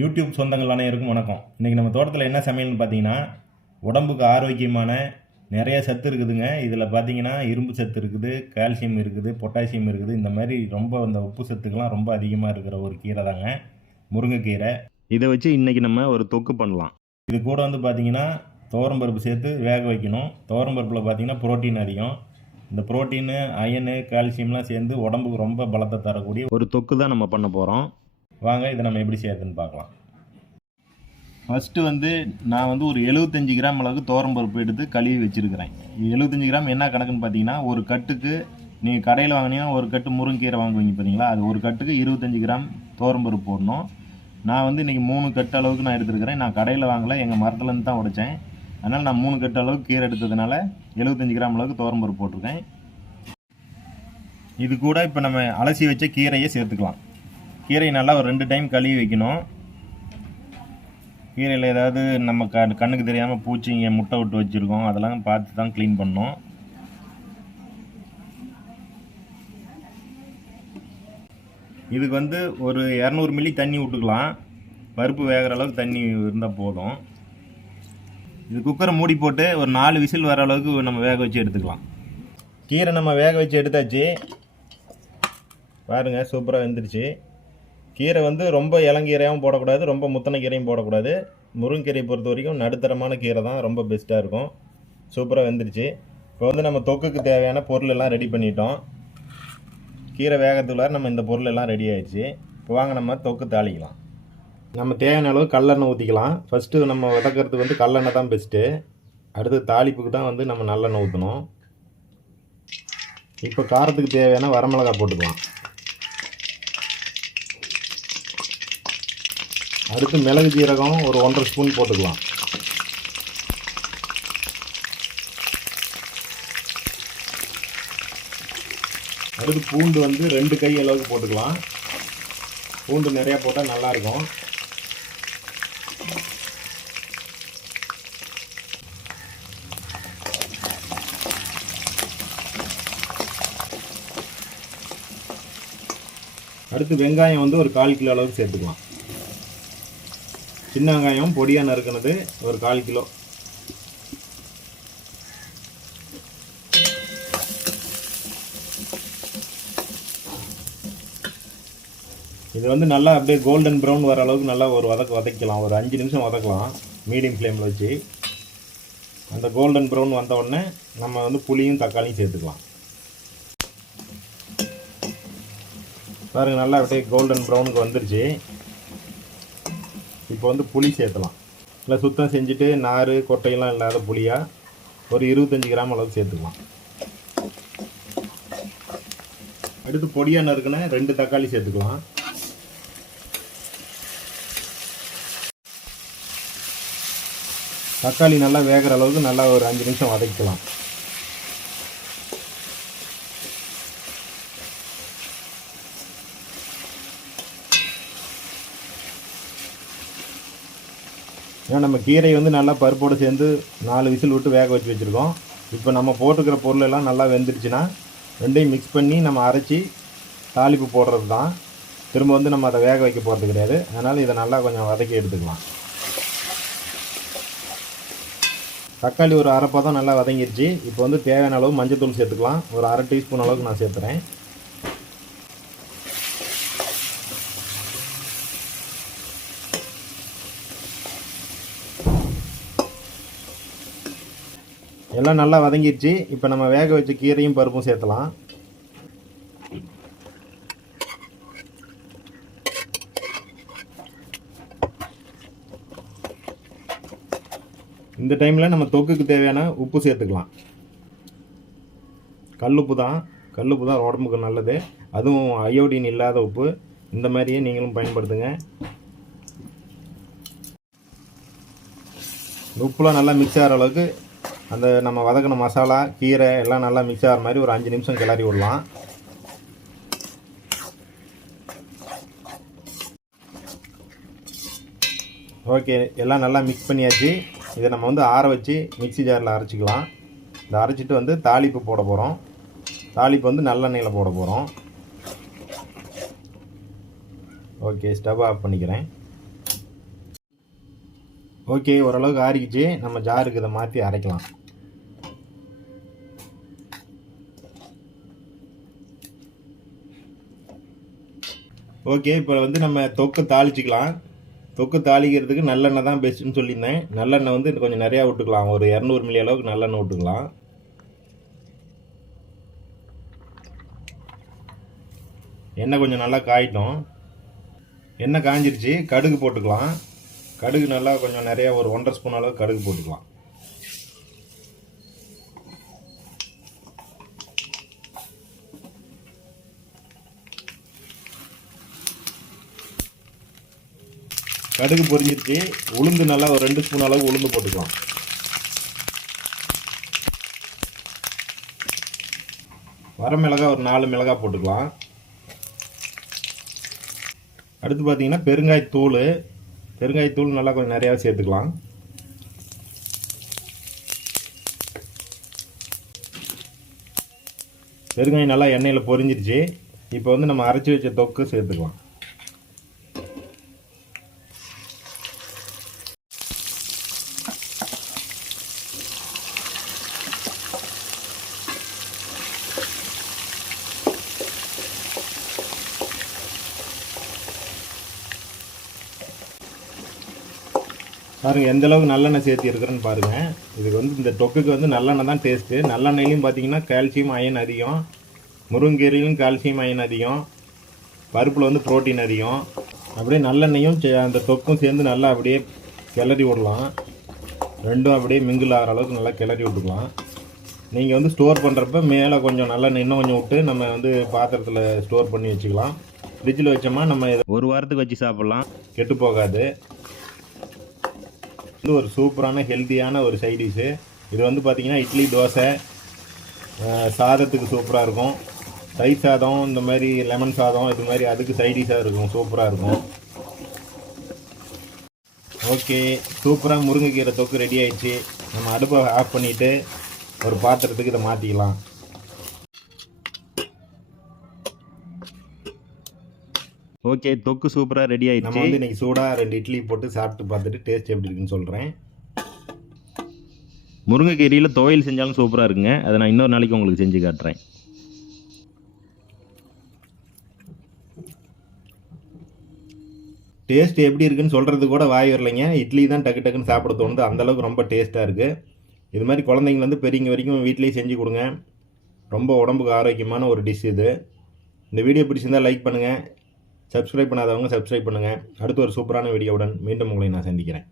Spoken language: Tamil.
யூடியூப் சொந்தங்கள் அனைவருக்கும் வணக்கம். இன்றைக்கி நம்ம தோட்டத்தில் என்ன சமையல்னு பார்த்தீங்கன்னா உடம்புக்கு ஆரோக்கியமான நிறைய சத்து இருக்குதுங்க. இதில் பார்த்தீங்கன்னா இரும்பு சத்து இருக்குது கால்சியம் இருக்குது பொட்டாசியம் இருக்குது. இந்த மாதிரி ரொம்ப அந்த உப்பு சத்துக்கெல்லாம் ரொம்ப அதிகமாக இருக்கிற ஒரு கீரை தாங்க. முருங்கைக்கீரை. இதை வச்சு இன்றைக்கி நம்ம ஒரு தொக்கு பண்ணலாம். இது கூட வந்து பார்த்தீங்கன்னா பருப்பு சேர்த்து வேக வைக்கணும். பருப்பில் பார்த்தீங்கன்னா புரோட்டீன் அதிகம். இந்த புரோட்டீனு அயனு கால்சியம்லாம் சேர்ந்து உடம்புக்கு ரொம்ப பலத்தை தரக்கூடிய ஒரு தொக்கு தான் நம்ம பண்ண போகிறோம் வாங்க இதை நம்ம எப்படி செய்யறதுன்னு பார்க்கலாம். ஃபஸ்ட்டு வந்து நான் வந்து ஒரு 75 கிராம் அளவுக்கு பருப்பு எடுத்து கழுவி வச்சுருக்கிறேன். 75 கிராம் என்ன கணக்குன்னு பார்த்தீங்கன்னா ஒரு கட்டுக்கு நீங்கள் கடையில் வாங்கினீங்கன்னா ஒரு கட்டு முருங்கீரை வாங்குவீங்க பார்த்தீங்களா அது ஒரு கட்டுக்கு 25 கிராம் தோரம்பருப்பு போடணும். நான் வந்து இன்றைக்கி மூணு கட்டு அளவுக்கு நான் எடுத்துருக்கிறேன். நான் கடையில் வாங்கலை எங்கள் மரத்துலேருந்து தான் உடைச்சேன். அதனால் நான் மூணு கட்டு அளவுக்கு கீரை எடுத்ததுனால 75 கிராம் அளவுக்கு தோரம்பருப்பு போட்டிருக்கேன். இது கூட இப்போ நம்ம அலசி வச்ச கீரையை சேர்த்துக்கலாம். கீரையை நல்லா ஒரு ரெண்டு டைம் கழுவி வைக்கணும். கீரையில் ஏதாவது நம்ம க கண்ணுக்கு தெரியாமல் பூச்சிங்க முட்டை விட்டு வச்சுருக்கோம். அதெல்லாம் பார்த்து தான் க்ளீன் பண்ணோம் இதுக்கு வந்து ஒரு இரநூறு மில்லி தண்ணி விட்டுக்கலாம் பருப்பு வேகிற அளவுக்கு தண்ணி இருந்தால் போதும். இது குக்கரை மூடி போட்டு ஒரு நாலு விசில் வர அளவுக்கு நம்ம வேக வச்சு எடுத்துக்கலாம். கீரை நம்ம வேக வச்சு எடுத்தாச்சு. பாருங்கள் சூப்பராக வெந்துருச்சு. கீரை வந்து ரொம்ப இளங்கீரையாகவும் போடக்கூடாது ரொம்ப முத்தனை கீரையும் போடக்கூடாது. முருங்கீரையை பொறுத்த வரைக்கும் நடுத்தரமான கீரை தான் ரொம்ப பெஸ்ட்டாக இருக்கும். சூப்பராக வெந்துருச்சு. இப்போ வந்து நம்ம தொக்குக்கு தேவையான பொருள் எல்லாம் ரெடி பண்ணிட்டோம். கீரை வேகத்துக்குள்ளார நம்ம இந்த பொருள் எல்லாம் ரெடி ஆயிடுச்சு. இப்போ வாங்க நம்ம தொக்கு தாளிக்கலாம். நம்ம தேவையான அளவு கல்லெண்ணெய் ஊற்றிக்கலாம் ஃபஸ்ட்டு நம்ம வதக்கிறதுக்கு வந்து கல்லெண்ணெய் தான் பெஸ்ட்டு அடுத்து தாளிப்புக்கு தான் வந்து நம்ம நல்லெண்ணெய் ஊற்றணும் இப்போ காரத்துக்கு தேவையான வரமிளகாய் போட்டுக்கலாம். அடுத்து மிளகு ஜீரகம் ஒரு ஒன்றரை ஸ்பூன் போட்டுக்கலாம். அடுத்து பூண்டு வந்து ரெண்டு கை அளவுக்கு போட்டுக்கலாம். பூண்டு நிறையா போட்டால் நல்லாயிருக்கும் அடுத்து வெங்காயம் வந்து ஒரு கால் கிலோ அளவுக்கு சேர்த்துக்கலாம். சின்ன வெங்காயம் பொடியாக நறுக்கினது ஒரு கால் கிலோ. இது வந்து நல்லா அப்படியே கோல்டன் ப்ரௌன் வர அளவுக்கு நல்லா ஒரு வதக்கு வதக்கலாம் ஒரு அஞ்சு நிமிஷம் வதக்கலாம் மீடியம் ஃப்ளேமில் வச்சு. அந்த கோல்டன் ப்ரௌன் வந்த உடனே நம்ம வந்து புளியும் தக்காளியும் சேர்த்துக்கலாம். பாருங்க நல்லா அப்படியே கோல்டன் ப்ரௌனுக்கு வந்துருச்சு. இப்போ வந்து புளி சேர்த்தலாம். இல்லை சுத்தம் செஞ்சுட்டு நார் கொட்டையெல்லாம் இல்லாத புளியாக ஒரு இருபத்தஞ்சி கிராம் அளவு சேர்த்துக்கலாம். அடுத்து பொடியாக நறுக்கின ரெண்டு தக்காளி சேர்த்துக்கலாம். தக்காளி நல்லா வேகிற அளவுக்கு நல்லா ஒரு அஞ்சு நிமிஷம் வதக்கலாம் ஏன்னா நம்ம கீரை வந்து நல்லா பருப்போடு சேர்ந்து நாலு விசில் விட்டு வேக வச்சு வச்சுருக்கோம். இப்போ நம்ம போட்டுக்கிற பொருள் எல்லாம் நல்லா வெந்துருச்சுன்னா ரெண்டையும் மிக்ஸ் பண்ணி நம்ம அரைச்சி தாளிப்பு போடுறது தான். திரும்ப வந்து நம்ம அதை வேக வைக்க போகிறது கிடையாது. அதனால் இதை நல்லா கொஞ்சம் வதக்கி எடுத்துக்கலாம். தக்காளி ஒரு அரை நல்லா வதங்கிருச்சு. இப்போ வந்து தேவையான அளவு மஞ்சள் தூள் சேர்த்துக்கலாம். ஒரு அரை டீஸ்பூன் அளவுக்கு நான் சேர்த்துறேன். எல்லாம் நல்லா வதங்கிடுச்சு. இப்போ நம்ம வேக வச்ச கீரையும் பருப்பும் சேர்த்தலாம். இந்த டைமில் நம்ம தொக்குக்கு தேவையான உப்பு சேர்த்துக்கலாம். கல்லுப்பு தான். கல்லுப்பு தான் உடம்புக்கு நல்லது. அதுவும் அயோடின் இல்லாத உப்பு. இந்த மாதிரியே நீங்களும் பயன்படுத்துங்க. உப்புலாம் நல்லா மிக்ஸ் ஆகிற அளவுக்கு அந்த நம்ம வதக்கின மசாலா கீரை எல்லாம் நல்லா மிக்ஸ் ஆகிற மாதிரி ஒரு அஞ்சு நிமிஷம் கிளறி விடலாம். ஓகே எல்லாம் நல்லா மிக்ஸ் பண்ணியாச்சு. இதை நம்ம வந்து ஆற வச்சு மிக்ஸி ஜாரில் அரைச்சிக்கலாம். இதை அரைச்சிட்டு வந்து தாளிப்பு போட போகிறோம் தாளிப்பு வந்து நல்லெண்ணெயில் போட போகிறோம் ஓகே ஸ்டவ் ஆஃப் பண்ணிக்கிறேன். ஓகே ஓரளவுக்கு ஆறிக்குச்சு. நம்ம ஜாருக்கு இதை மாற்றி அரைக்கலாம். ஓகே இப்போ வந்து நம்ம தொக்கு தாளிச்சிக்கலாம். தொக்கு தாளிக்கிறதுக்கு நல்லெண்ணெய் தான் பெஸ்ட்டுன்னு சொல்லியிருந்தேன். நல்லெண்ணெய் வந்து கொஞ்சம் நிறையா விட்டுக்கலாம். ஒரு இரநூறு மில்லி அளவுக்கு நல்லெண்ணெய் விட்டுக்கலாம். எண்ணெய் கொஞ்சம் நல்லா காயிட்டும். எண்ணெய் காய்ஞ்சிருச்சு கடுகு போட்டுக்கலாம். கடுகு நல்லா கொஞ்சம் நிறையா ஒரு ஒன்றரை ஸ்பூன் அளவு கடுகு போட்டுக்கலாம். கடுகு பொரிஞ்சிருச்சு. உளுந்து நல்லா ஒரு ரெண்டு ஸ்பூன் அளவு உளுந்து போட்டுக்கலாம். வர மிளகா ஒரு நாலு மிளகா போட்டுக்கலாம். அடுத்து பார்த்தீங்கன்னா பெருங்காயத்தூள் பெருங்காயத்தூள் நல்லா கொஞ்சம் நிறையா சேர்த்துக்கலாம். பெருங்காயம் நல்லா எண்ணெயில் பொரிஞ்சிருச்சு. இப்போ வந்து நம்ம அரைச்சி வச்ச தொக்கு சேர்த்துக்கலாம். பாருங்கள் எந்த அளவுக்கு நல்லெண்ணெய் சேர்த்து இருக்கிறேன்னு பாருங்கள் இதுக்கு வந்து இந்த தொக்குக்கு வந்து நல்லெண்ணெய் தான் டேஸ்ட்டு நல்லெண்ணெயிலையும் பார்த்தீங்கன்னா கால்சியம் அயன் அதிகம். முருங்கீரையிலும் கால்சியம் அயன் அதிகம். பருப்பில் வந்து புரோட்டீன் அதிகம். அப்படியே நல்லெண்ணெயும் சே- அந்த தொக்கும் சேர்ந்து நல்லா அப்படியே கிளறி விடலாம். ரெண்டும் அப்படியே மிங்கிள் ஆகிற அளவுக்கு நல்லா கிளறி விட்டுக்கலாம். நீங்கள் வந்து ஸ்டோர் பண்ணுறப்ப மேலே கொஞ்சம் நல்லா இன்னும் கொஞ்சம் விட்டு நம்ம வந்து பாத்திரத்தில் ஸ்டோர் பண்ணி வச்சுக்கலாம். ஃப்ரிட்ஜில் வச்சோமா நம்ம ஒரு வாரத்துக்கு வச்சு சாப்பிட்லாம். கெட்டு போகாது. இது ஒரு சூப்பரான ஹெல்த்தியான ஒரு சைடிஷ்ஷு இது வந்து பார்த்திங்கன்னா இட்லி தோசை சாதத்துக்கு சூப்பராக இருக்கும். தயிர் சாதம் இந்த மாதிரி லெமன் சாதம் இது மாதிரி அதுக்கு சைடிஷாக இருக்கும். சூப்பராக இருக்கும். ஓகே சூப்பராக முருங்கைக்கீரை தொக்கு ரெடி ஆயிடுச்சு. நம்ம அடுப்பை ஆஃப் பண்ணிவிட்டு ஒரு பாத்திரத்துக்கு இதை மாற்றிக்கலாம் ஓகே தொக்கு சூப்பராக ரெடி ஆயிடுச்சு. நம்ம வந்து இன்னைக்கு சூடாக ரெண்டு இட்லி போட்டு சாப்பிட்டு பார்த்துட்டு டேஸ்ட் எப்படி இருக்குன்னு சொல்கிறேன் முருங்கைக்கீரையில் துவையல் செஞ்சாலும் சூப்பராக இருக்குங்க. அதை நான் இன்னொரு நாளைக்கு உங்களுக்கு செஞ்சு காட்டுறேன். டேஸ்ட் எப்படி இருக்குன்னு சொல்கிறது கூட வாய் வரலைங்க. இட்லி தான் டக்கு டக்குன்னு சாப்பிட தோணுது. அந்தளவுக்கு ரொம்ப டேஸ்ட்டாக இருக்குது இது மாதிரி குழந்தைங்கலேருந்து பெரியவங்க வரைக்கும் வீட்டிலேயே செஞ்சு கொடுங்க. ரொம்ப உடம்புக்கு ஆரோக்கியமான ஒரு டிஷ் இது. இந்த வீடியோ பிடிச்சிருந்தால் லைக் பண்ணுங்கள் சப்ஸ்கிரைப் பண்ணாதவங்க சப்ஸ்கிரைப் பண்ணுங்கள் அடுத்து ஒரு சூப்பரான வீடியோவுடன் மீண்டும் உங்களை நான் சந்திக்கிறேன்.